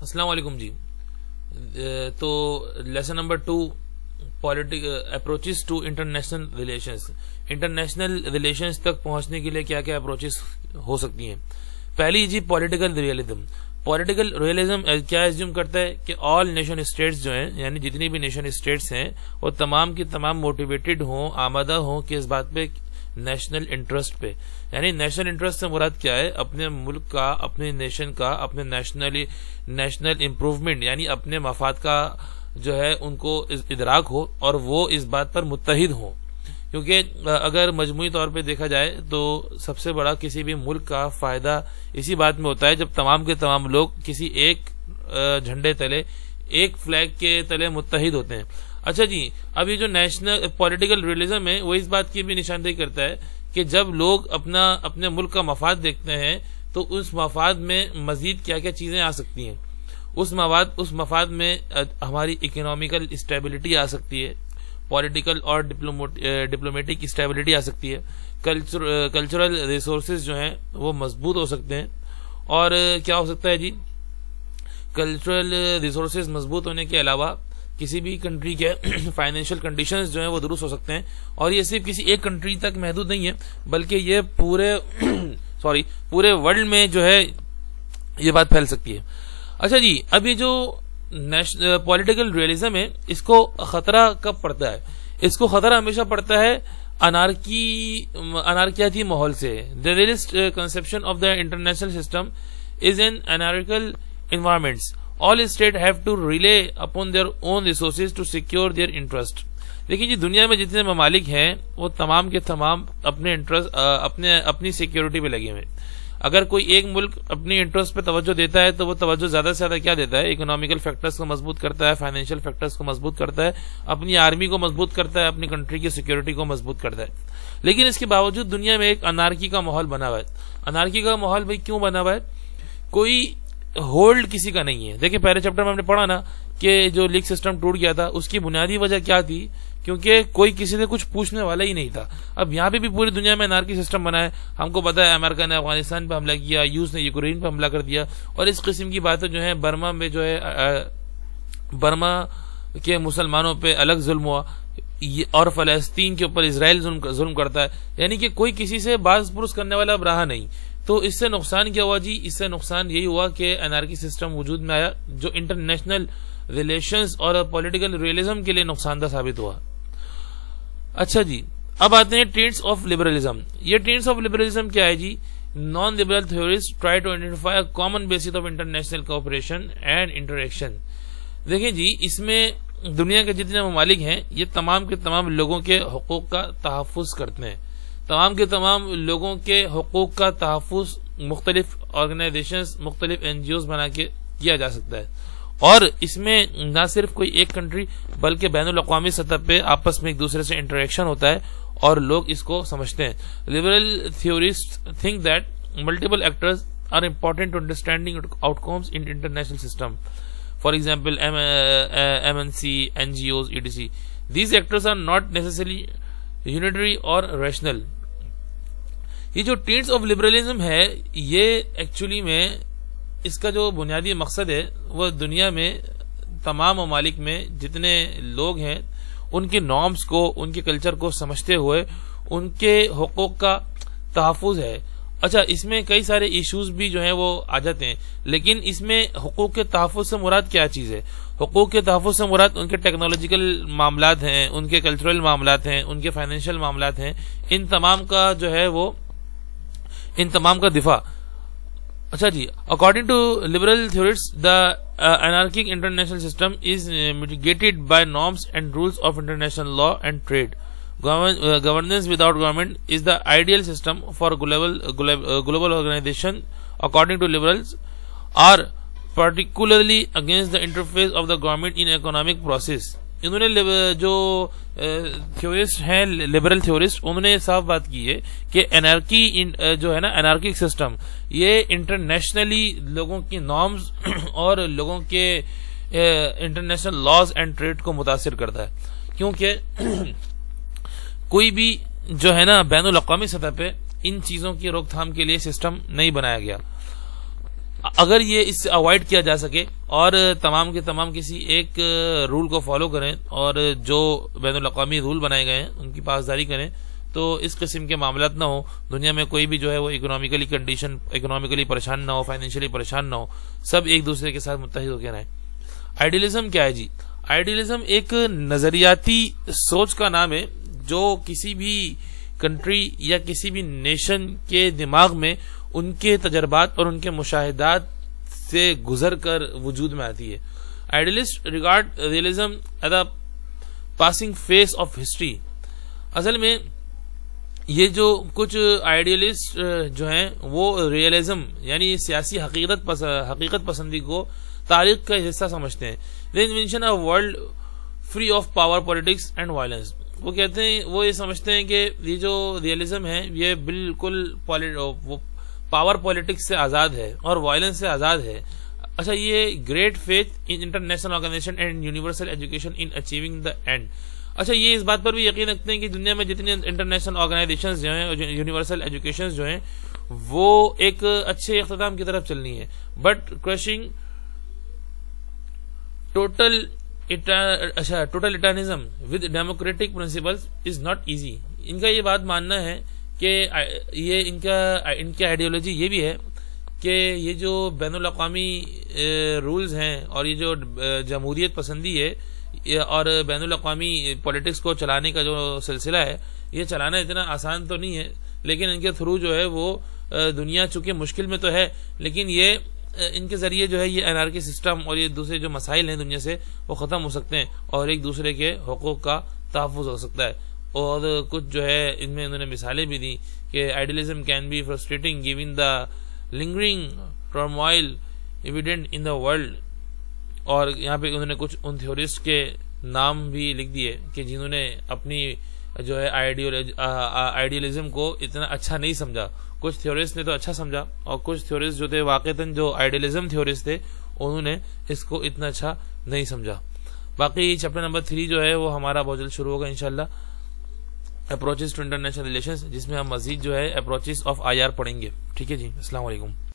السلام علیکم جی. تو lesson number 2 approaches to international relations. International relations تک پہنچنے کے لیے کیا کیا اپروچز ہو سکتی ہیں؟ پہلی جی پولیٹیکل ریئلزم. پولیٹیکل ریئلزم کیا ایزیوم کرتا ہے کہ آل نیشن اسٹیٹس جو ہیں یعنی جتنی بھی نیشن اسٹیٹس ہیں وہ تمام کی تمام موٹیویٹڈ ہوں، آمادہ ہوں کہ اس بات پہ نیشنل انٹرسٹ پہ، یعنی نیشنل انٹرسٹ سے مراد کیا ہے؟ اپنے ملک کا، اپنے نیشن کا، اپنے نیشنل امپروومنٹ یعنی اپنے مفاد کا جو ہے ان کو ادراک ہو اور وہ اس بات پر متحد ہوں. کیونکہ اگر مجموعی طور پہ دیکھا جائے تو سب سے بڑا کسی بھی ملک کا فائدہ اسی بات میں ہوتا ہے جب تمام کے تمام لوگ کسی ایک جھنڈے تلے، ایک فلیگ کے تلے متحد ہوتے ہیں. اچھا جی، اب یہ جو نیشنل پولیٹیکل ریئلزم ہے وہ اس بات کی بھی نشاندہی کرتا ہے کہ جب لوگ اپنے ملک کا مفاد دیکھتے ہیں تو اس مفاد میں مزید کیا کیا چیزیں آ سکتی ہیں. اس مفاد میں ہماری اکنامیکل اسٹیبلٹی آ سکتی ہے، پولیٹیکل اور ڈپلومیٹک اسٹیبلٹی آ سکتی ہے، کلچرل ریسورسز جو ہیں وہ مضبوط ہو سکتے ہیں. اور کیا ہو سکتا ہے جی؟ کلچرل ریسورسز مضبوط ہونے کے علاوہ کسی بھی کنٹری کے فائنینشیل کنڈیشنز جو ہیں وہ درست ہو سکتے ہیں. اور یہ صرف کسی ایک کنٹری تک محدود نہیں ہے بلکہ یہ پورے ورلڈ میں جو ہے یہ بات پھیل سکتی ہے. اچھا جی، اب یہ جو پولیٹیکل ریئلزم ہے اس کو خطرہ کب پڑتا ہے؟ اس کو خطرہ ہمیشہ پڑتا ہے انارکیاتی ماحول سے. The realist conception of the international system is an anarchical environments. All states have to rely upon their own resources to secure their interest. لیکن جی دنیا میں جتنے ممالک ہیں وہ تمام کے تمام اپنے انٹرسٹ اپنی سیکیورٹی پہ لگے ہوئے. اگر کوئی ایک ملک اپنی انٹرسٹ پہ توجہ دیتا ہے تو وہ توجہ زیادہ سے زیادہ کیا دیتا ہے؟ اکنامیکل فیکٹرز کو مضبوط کرتا ہے، فائنینشیل فیکٹرز کو مضبوط کرتا ہے، اپنی آرمی کو مضبوط کرتا ہے، اپنی کنٹری کی سیکیورٹی کو مضبوط کرتا ہے. لیکن اس کے باوجود دنیا میں ایک انارکی کا ماحول بنا ہوا ہے. انارکی کا ماحول بھائی کیوں بنا ہوا ہے؟ کوئی ہولڈ کسی کا نہیں ہے. دیکھیں پہلے چیپٹر میں ہم نے پڑھا نا کہ جو لیگ سسٹم ٹوٹ گیا تھا اس کی بنیادی وجہ کیا تھی؟ کیونکہ کوئی کسی سے کچھ پوچھنے والا ہی نہیں تھا. اب یہاں پہ بھی پوری دنیا میں انارکی سسٹم بنا ہے. ہم کو پتا ہے امریکہ نے افغانستان پہ حملہ کیا، روس نے یوکرین پہ حملہ کر دیا، اور اس قسم کی باتیں جو ہیں برما میں جو ہے برما کے مسلمانوں پہ الگ ظلم ہوا اور فلسطین کے اوپر اسرائیل ظلم کرتا ہے. یعنی کہ کوئی کسی سے باز پرس کرنے والا اب رہا نہیں. تو اس سے نقصان کیا ہوا جی؟ اس سے نقصان یہی ہوا کہ انارکی سسٹم وجود میں آیا جو انٹرنیشنل ریلیشنز اور پولیٹیکل ریئلزم کے لیے نقصان دہ ثابت ہوا. اچھا جی، اب آتے ہیں ٹرینڈز آف لبرلزم. یہ ٹرینڈز آف لبرلزم کیا ہے جی؟ Non liberal theories try to identify a common basis of international cooperation and interaction. دیکھیں جی، اس میں دنیا کے جتنے ممالک ہیں یہ تمام کے تمام لوگوں کے حقوق کا تحفظ کرتے ہیں. تمام کے تمام لوگوں کے حقوق کا تحفظ مختلف آرگنائزیشنز، مختلف NGOs بنا کے کیا جا سکتا ہے. اور اس میں نہ صرف کوئی ایک کنٹری بلکہ بین الاقوامی سطح پہ آپس میں ایک دوسرے سے انٹریکشن ہوتا ہے اور لوگ اس کو سمجھتے ہیں. Liberal theorist think that multiple actors are important to understanding outcomes in international system. For example MNC, NGOs, etc. These actors are not necessarily unitary or rational. یہ جو ٹرینڈز آف لبرلزم ہے یہ actually میں اس کا جو بنیادی مقصد ہے وہ دنیا میں تمام ممالک میں جتنے لوگ ہیں ان کے نارمز کو، ان کے کلچر کو سمجھتے ہوئے ان کے حقوق کا تحفظ ہے. اچھا، اس میں کئی سارے ایشوز بھی جو ہیں وہ آ جاتے ہیں، لیکن اس میں حقوق کے تحفظ سے مراد کیا چیز ہے؟ حقوق کے تحفظ سے مراد ان کے ٹیکنالوجیکل معاملات ہیں، ان کے کلچرل معاملات ہیں، ان کے فائنینشیل معاملات ہیں، ان تمام کا جو ہے وہ ان تمام کا دفاع. اچھا جی، according to liberal theories the anarchic international system is mitigated by norms and rules of international law and trade. Governance without government is the ideal system for global organization. According to liberals, are particularly against the interface of the government in economic process. انہوں نے جو theorist ہیں liberal theorist انہوں نے صاف بات کی ہے کہ انارکی جو ہے نا انارکک سسٹم یہ انٹرنیشنلی لوگوں کی نارمز اور لوگوں کے انٹرنیشنل لاز اینڈ ٹریڈ کو متاثر کرتا ہے. کیونکہ کوئی بھی جو ہے نا بین الاقوامی سطح پہ ان چیزوں کی روک تھام کے لیے سسٹم نہیں بنایا گیا. اگر یہ اس سے اوائڈ کیا جا سکے اور تمام کے تمام کسی ایک رول کو فالو کریں اور جو بین الاقوامی رول بنائے گئے ہیں ان کی پاسداری کریں تو اس قسم کے معاملات نہ ہو. دنیا میں کوئی بھی جو ہے وہ اکنامیکلی پریشان نہ ہو, فائنینشلی پریشان نہ ہو, سب ایک دوسرے کے ساتھ متحد ہو کے رہیں. آئیڈیلزم کیا ہے جی؟ آئیڈیلزم ایک نظریاتی سوچ کا نام ہے جو کسی بھی کنٹری یا کسی بھی نیشن کے دماغ میں ان کے تجربات اور ان کے مشاہدات سے گزر کر وجود میں آتی ہے. Idealist regard realism as a passing phase of history. اصل میں یہ جو کچھ آئیڈیلسٹ جو ہیں وہ ریئلزم یعنی سیاسی حقیقت پسندی کو تاریخ کا حصہ سمجھتے ہیں. The invention of world free of power politics and violence. وہ کہتے ہیں, وہ یہ سمجھتے ہیں کہ یہ جو ریئلزم ہے یہ بالکل پاور پالیٹکس سے آزاد ہے اور وائلنس سے آزاد ہے. اچھا, یہ great faith in international organization and universal education in achieving the end. اچھا, یہ اس بات پر بھی یقین رکھتے ہیں کہ دنیا میں جتنی انٹرنیشنل آرگنائزیشنز جو ہیں, یونیورسل ایجوکیشن جو ہیں, وہ ایک اچھے اختتام کی طرف چلنی ہے. But crushing totalitarianism with democratic principles is not easy. ان کا یہ بات ماننا ہے کہ یہ ان کی آئیڈیالوجی یہ بھی ہے کہ یہ جو بین الاقوامی رولز ہیں اور یہ جو جمہوریت پسندی ہے اور بین الاقوامی پولیٹکس کو چلانے کا جو سلسلہ ہے, یہ چلانا اتنا آسان تو نہیں ہے, لیکن ان کے تھرو جو ہے وہ دنیا چونکہ مشکل میں تو ہے لیکن یہ ان کے ذریعے جو ہے یہ انارکی سسٹم اور یہ دوسرے جو مسائل ہیں دنیا سے وہ ختم ہو سکتے ہیں اور ایک دوسرے کے حقوق کا تحفظ ہو سکتا ہے. اور کچھ جو ہے ان میں انہوں نے مثالیں بھی دی کہ idealism can be frustrating given the lingering turmoil evident in the world. اور یہاں پہ انہوں نے کچھ ان تھیورسٹ کے نام بھی لکھ دیے کہ جنہوں نے اپنی جو ہے آئیڈیلزم کو اتنا اچھا نہیں سمجھا. کچھ تھیورسٹ نے تو اچھا سمجھا اور کچھ تھیورسٹ جو تھے واقعتاً جو آئیڈیلزم تھیورسٹ تھے انہوں نے اس کو اتنا اچھا نہیں سمجھا. باقی چیپٹر نمبر 3 جو ہے وہ ہمارا بہت جلد شروع ہوگا انشاءاللہ, اپروچز ٹو انٹرنیشنل ریلیشنز, جس میں ہم مزید جو ہے اپروچز آف IR پڑھیں گے. ٹھیک ہے جی, السلام علیکم.